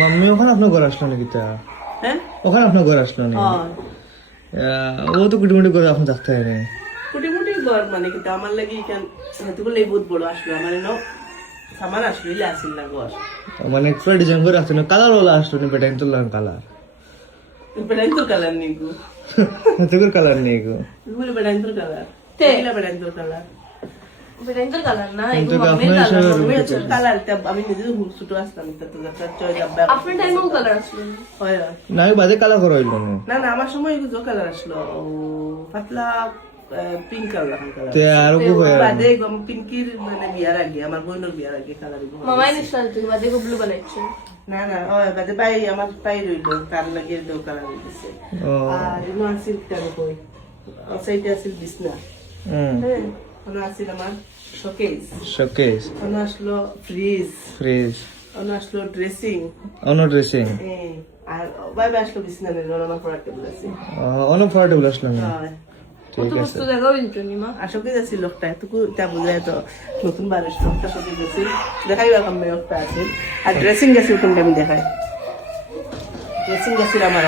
Mummy ওখানে আপনার ঘর আসলো নাকি তা? হ্যাঁ ওখানে আপনার ঘর আসলো নাকি? ও তো কুটিমুটি করে আপনি থাকতে হয় না। কুটিমুটি ঘর মানে কিন্তু আমার লাগি কেন হেতু করলে বহুত বড় আসলো আমার এনো সামান আসলো ইলে আসিল না ঘর মানে পুরো ডিজাইন করে আসলো না, কালার ওলা আসলো না, বেটাইন তো কালার বেড়াইন্তর কালার নেই গো তোর কালার নেই গো। এগুলো বেড়াইন্তর কালার এগুলো বেড়াইন্তর কালার বেটাইন্তর কালার না কিন্তু এগুলো আপনার মাম্মির কালার হিসাবে- আমি হচ্ছে কালার আমি নিজে ছোট আসতাম তো চয় যাবে আপনার টাইমেও কালার আসলো হয় না আমি বাদে কালার করা হইলো না। না না আমার সময় এগুলো কালার আসলো পাতলা পিঙ্ক কালার কালার তে আরো খুব বাদে পিঙ্কির মানে বিয়ার আগে আমার বোনের বিয়ার আগে কালার মামাই নিশ্চয় তুই বাদে ব্লু বানাইছে না না ওই বাদে পাই আমার পাই রইলো তার লাগে দেও কালার হইছে আর ইনো আসিল কেন কই সাইডে আসিল বিছনা হ্যাঁ ওনা আসিল আমার শোকেস শোকেস, ওনা আসলো ফ্রিজ ফ্রিজ, ওনা আসলো ড্রেসিং অনো ড্রেসিং, আর বাইবে আসলো বিছনা নেই আমার প্রোডাক্ট আছে অনো ফোল্ডেবল আসলো না। হয় কত বস্তু দেখাও কিন্তু নিমা আসলে যাচ্ছি লোকটা এতটুকু তা বোঝায় তো নতুন বারের লোকটা সত্যি গেছি দেখাই রকম মেয়রটা আছে আর ড্রেসিং গেছি ওখানটা আমি দেখাই ড্রেসিং গেছিল আমার